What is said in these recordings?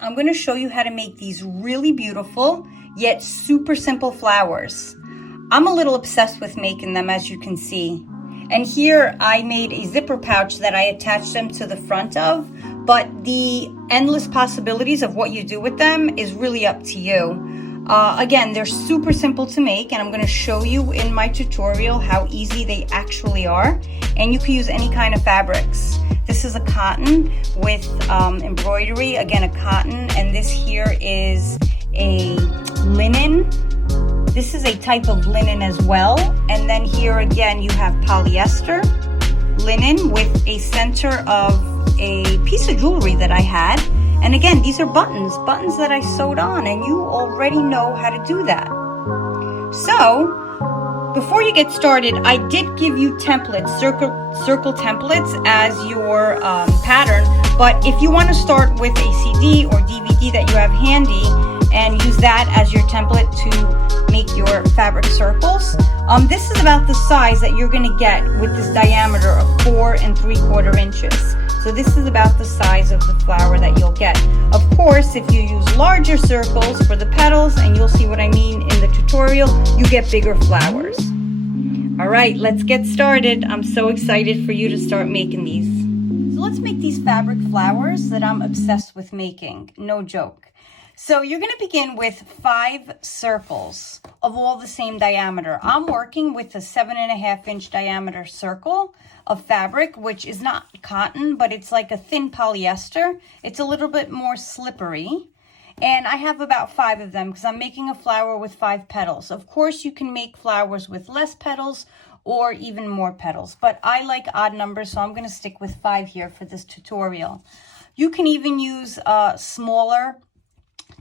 I'm going to show you how to make these really beautiful yet super simple flowers. I'm a little obsessed with making them, as you can see. And here I made a zipper pouch that I attached them to the front of, but the endless possibilities of what you do with them is really up to you. Again, they're super simple to make, and I'm going to show you in my tutorial how easy they actually are. And you can use any kind of fabrics. This is a cotton with embroidery, again a cotton, and this here is a linen. This is a type of linen as well. And then here again you have polyester linen with a center of a piece of jewelry that I had. And again, these are buttons that I sewed on, and you already know how to do that. So, before you get started, I did give you templates, circle templates as your pattern, but if you want to start with a CD or DVD that you have handy and use that as your template to make your fabric circles, this is about the size that you're going to get with this diameter of 4 3/4 inches. So this is about the size of the flower that you'll get. Of course, if you use larger circles for the petals, and you'll see what I mean in the tutorial, you get bigger flowers. All right, let's get started. I'm so excited for you to start making these. So let's make these fabric flowers that I'm obsessed with making. No joke. So you're going to begin with 5 circles of all the same diameter. I'm working with a 7.5 inch diameter circle of fabric, which is not cotton, but it's like a thin polyester. It's a little bit more slippery. And I have about 5 of them because I'm making a flower with 5 petals. Of course, you can make flowers with less petals or even more petals, but I like odd numbers, so I'm going to stick with 5 here for this tutorial. You can even use smaller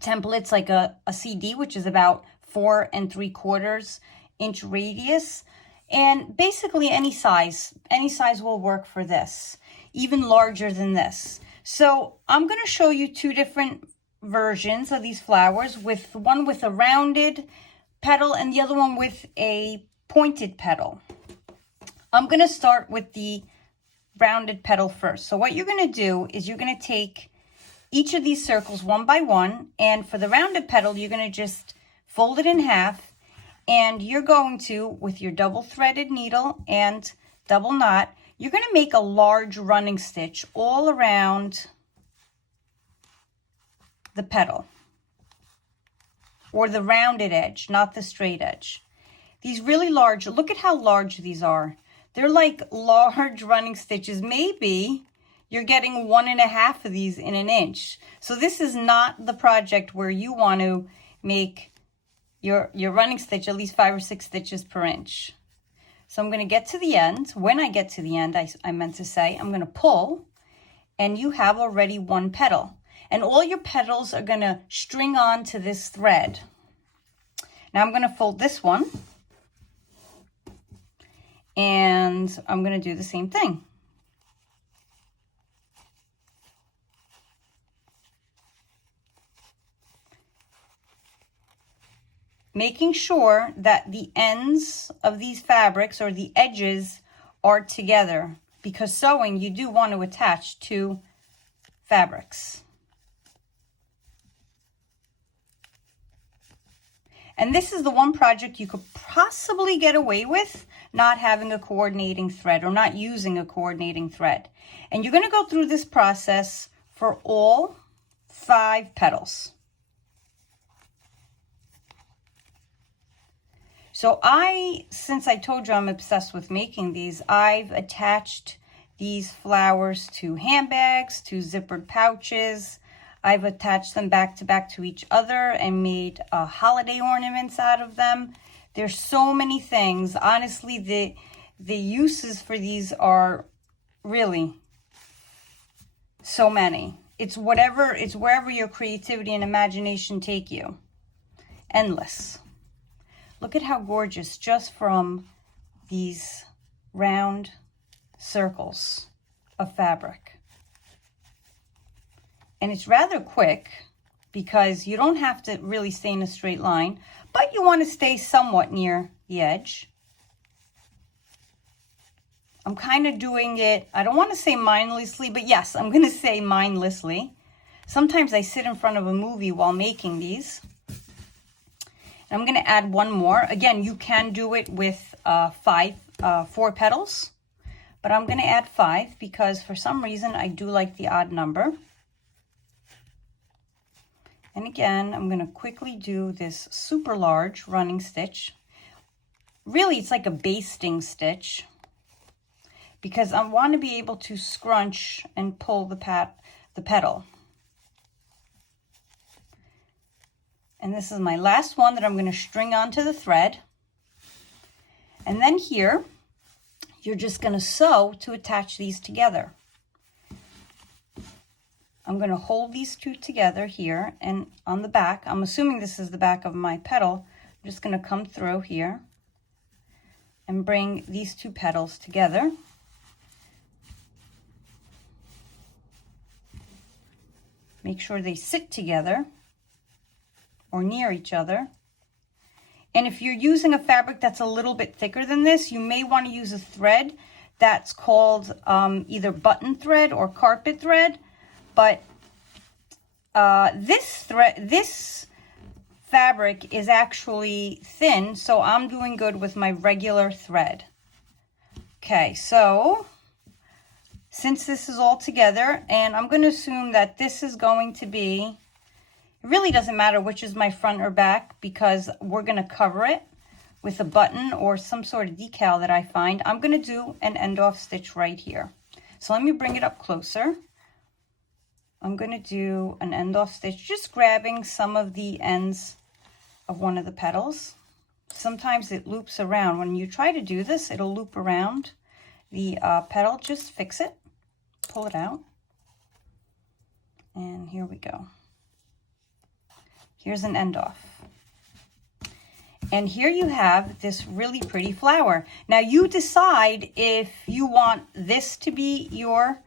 templates like a CD, which is about 4 3/4 inch radius. And basically any size will work for this, even larger than this. So I'm going to show you 2 different versions of these flowers, with one with a rounded petal and the other one with a pointed petal. I'm going to start with the rounded petal first. So what you're going to do is you're going to take each of these circles one by one, and for the rounded petal you're going to just fold it in half, and you're going to, with your double threaded needle and double knot, you're going to make a large running stitch all around the petal, or the rounded edge, not the straight edge. These really large, look at how large these are. They're like large running stitches. Maybe you're getting 1.5 of these in an inch. So this is not the project where you want to make your running stitch at least 5 or 6 stitches per inch. So I'm going to get to the end. When I get to the end, I meant to say, I'm going to pull, and you have already 1 petal. And all your petals are going to string on to this thread. Now I'm going to fold this one, and I'm going to do the same thing. Making sure that the ends of these fabrics, or the edges, are together, because sewing, you do want to attach 2 fabrics. And this is the one project you could possibly get away with not having a coordinating thread, or not using a coordinating thread. And you're going to go through this process for all 5 petals. So since I told you I'm obsessed with making these, I've attached these flowers to handbags, to zippered pouches. I've attached them back to back to each other and made holiday ornaments out of them. There's so many things. Honestly, the uses for these are really so many. It's wherever your creativity and imagination take you. Endless. Look at how gorgeous, just from these round circles of fabric. And it's rather quick because you don't have to really stay in a straight line, but you want to stay somewhat near the edge. I'm kind of doing it, I don't want to say mindlessly, but yes, I'm going to say mindlessly. Sometimes I sit in front of a movie while making these. And I'm going to add one more. Again, you can do it with 4 petals, but I'm going to add 5 because for some reason I do like the odd number. And again, I'm going to quickly do this super large running stitch. Really, it's like a basting stitch because I want to be able to scrunch and pull the petal. And this is my last one that I'm going to string onto the thread. And then here, you're just going to sew to attach these together. I'm going to hold these two together here and on the back. I'm assuming this is the back of my petal. I'm just going to come through here and bring these 2 petals together. Make sure they sit together or near each other. And if you're using a fabric that's a little bit thicker than this, you may want to use a thread that's called either button thread or carpet thread. But this fabric is actually thin, so I'm doing good with my regular thread. Okay, so since this is all together, and I'm going to assume that this is going to be, it really doesn't matter which is my front or back because we're going to cover it with a button or some sort of decal that I find. I'm going to do an end off stitch right here. So let me bring it up closer. I'm going to do an end off stitch, just grabbing some of the ends of one of the petals. Sometimes it loops around. When you try to do this, it'll loop around the petal. Just fix it, pull it out, and here we go. Here's an end off. And here you have this really pretty flower. Now you decide if you want this to be your,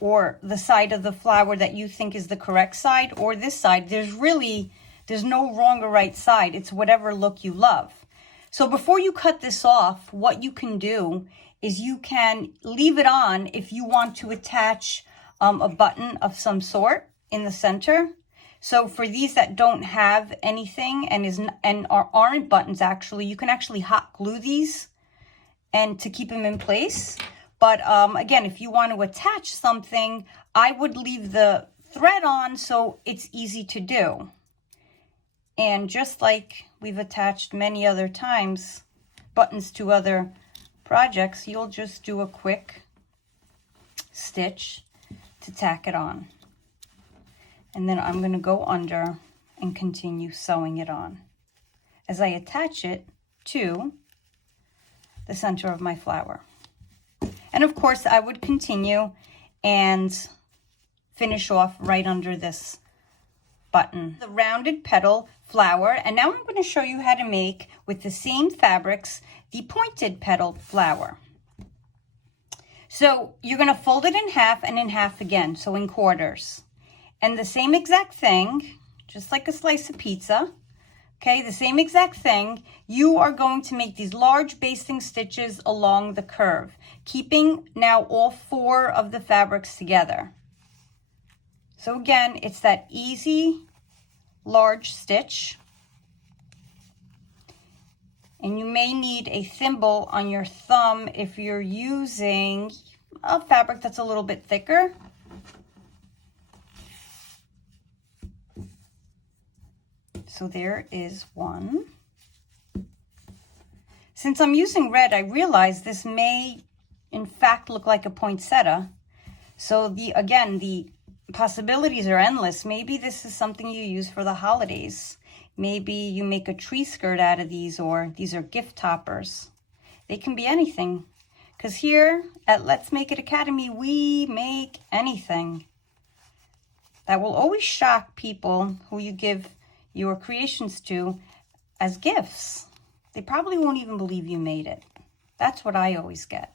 or the side of the flower that you think is the correct side, or this side. There's no wrong or right side. It's whatever look you love. So before you cut this off, what you can do is you can leave it on if you want to attach a button of some sort in the center. So for these that don't have anything and aren't buttons, actually, you can actually hot glue these and to keep them in place. But again, if you want to attach something, I would leave the thread on so it's easy to do. And just like we've attached many other times buttons to other projects, you'll just do a quick stitch to tack it on. And then I'm going to go under and continue sewing it on as I attach it to the center of my flower. And of course, I would continue and finish off right under this button. The rounded petal flower. And now I'm going to show you how to make, with the same fabrics, the pointed petal flower. So you're going to fold it in half and in half again, so in quarters. And the same exact thing, just like a slice of pizza, okay, the same exact thing, you are going to make these large basting stitches along the curve, keeping now all 4 of the fabrics together. So again, it's that easy large stitch. And you may need a thimble on your thumb if you're using a fabric that's a little bit thicker. So there is one. Since I'm using red, I realize this may in fact look like a poinsettia. So again, the possibilities are endless. Maybe this is something you use for the holidays. Maybe you make a tree skirt out of these, or these are gift toppers. They can be anything. Because here at Let's Make It Academy, we make anything. That will always shock people who you give your creations to as gifts. They probably won't even believe you made it. That's what I always get.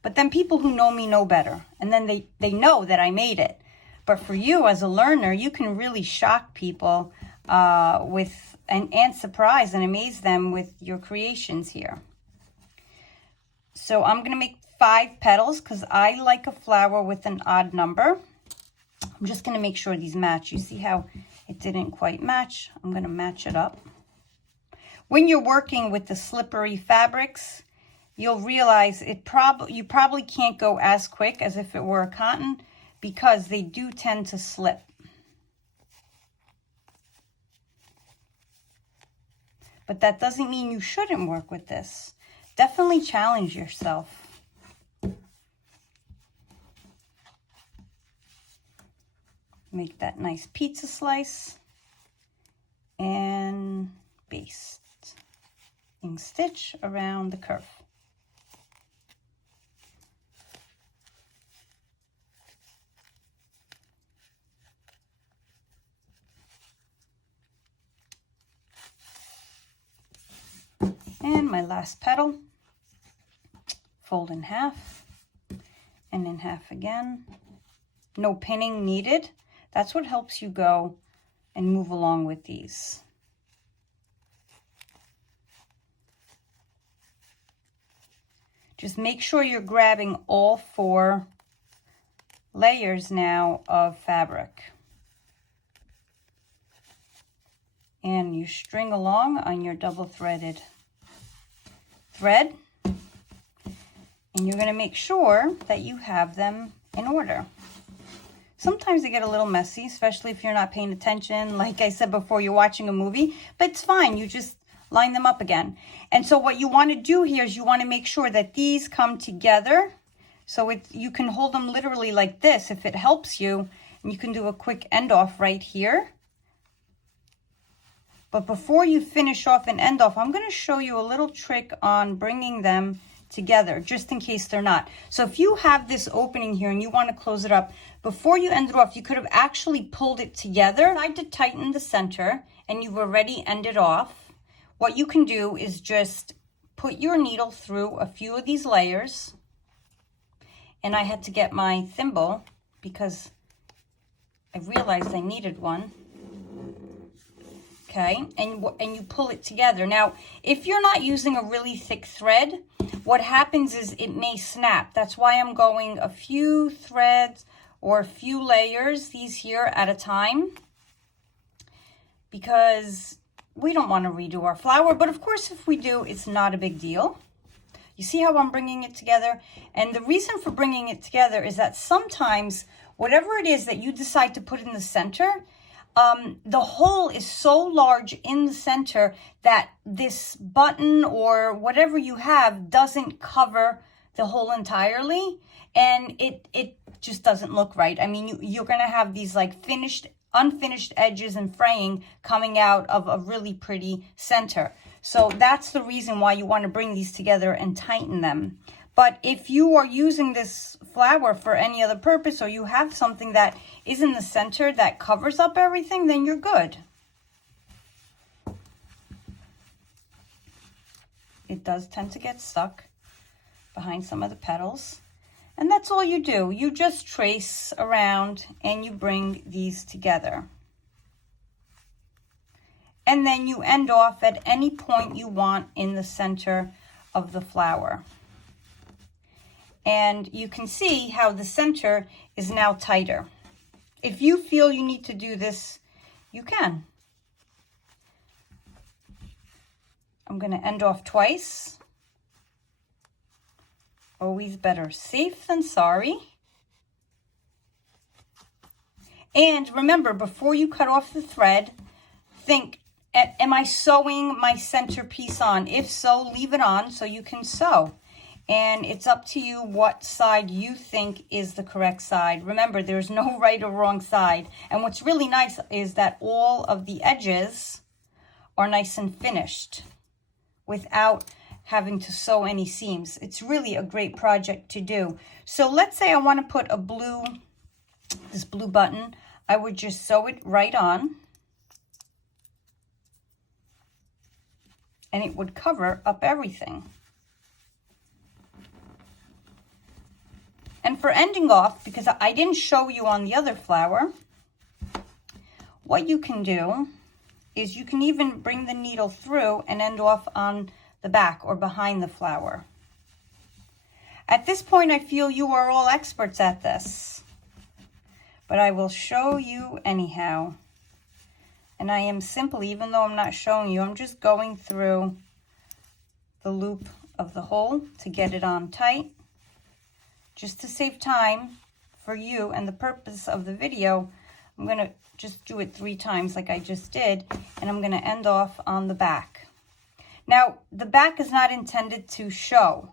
But then people who know me know better, and then they know that I made it. But for you as a learner, you can really shock people and surprise and amaze them with your creations here. So I'm going to make 5 petals because I like a flower with an odd number. I'm just going to make sure these match. You see how it didn't quite match? I'm going to match it up. When you're working with the slippery fabrics, you'll realize you probably can't go as quick as if it were a cotton because they do tend to slip. But that doesn't mean you shouldn't work with this. Definitely challenge yourself. Make that nice pizza slice and baste and stitch around the curve. And my last petal, fold in half and in half again. No pinning needed. That's what helps you go and move along with these. Just make sure you're grabbing all 4 layers now of fabric. And you string along on your double threaded thread. And you're going to make sure that you have them in order. Sometimes they get a little messy, especially if you're not paying attention. Like I said before, you're watching a movie, but it's fine. You just line them up again. And so what you want to do here is you want to make sure that these come together. So you can hold them literally like this if it helps you. And you can do a quick end off right here. But before you finish off and end off, I'm going to show you a little trick on bringing them together, just in case they're not. So if you have this opening here and you want to close it up, before you end it off, you could have actually pulled it together. Tried to tighten the center and you've already ended off. What you can do is just put your needle through a few of these layers. And I had to get my thimble because I realized I needed one. Okay, and you pull it together. Now, if you're not using a really thick thread, what happens is it may snap. That's why I'm going a few threads or a few layers, these here at a time, because we don't want to redo our flower. But of course, if we do, it's not a big deal. You see how I'm bringing it together? And the reason for bringing it together is that sometimes whatever it is that you decide to put in the center, the hole is so large in the center that this button or whatever you have doesn't cover the hole entirely, and it just doesn't look right. I mean, you're going to have these like unfinished edges and fraying coming out of a really pretty center. So that's the reason why you want to bring these together and tighten them. But if you are using this flower for any other purpose, or you have something that is in the center that covers up everything, then you're good. It does tend to get stuck behind some of the petals. And that's all you do. You just trace around and you bring these together. And then you end off at any point you want in the center of the flower. And you can see how the center is now tighter. If you feel you need to do this, you can. I'm going to end off twice. Always better safe than sorry. And remember, before you cut off the thread, think, am I sewing my center piece on? If so, leave it on so you can sew. And it's up to you what side you think is the correct side. Remember, there's no right or wrong side. And what's really nice is that all of the edges are nice and finished without having to sew any seams. It's really a great project to do. So let's say I want to put this blue button. I would just sew it right on. And it would cover up everything. And for ending off, because I didn't show you on the other flower, what you can do is you can even bring the needle through and end off on the back or behind the flower. At this point, I feel you are all experts at this, but I will show you anyhow. And I am simply, even though I'm not showing you, I'm just going through the loop of the hole to get it on tight, just to save time for you and the purpose of the video. I'm going to just do it 3 times like I just did, and I'm going to end off on the back. Now, the back is not intended to show.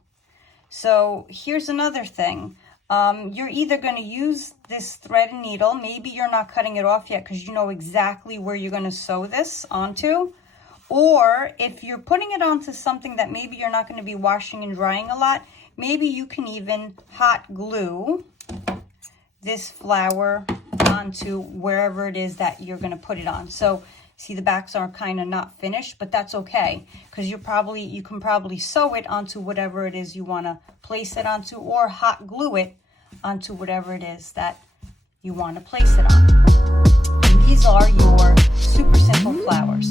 So here's another thing. You're either going to use this thread and needle. Maybe you're not cutting it off yet because you know exactly where you're going to sew this onto. Or if you're putting it onto something that maybe you're not going to be washing and drying a lot, maybe you can even hot glue this flower onto wherever it is that you're going to put it on. So see, the backs are kind of not finished, but that's okay because you can probably sew it onto whatever it is you want to place it onto, or hot glue it onto whatever it is that you want to place it on. And these are your super simple flowers.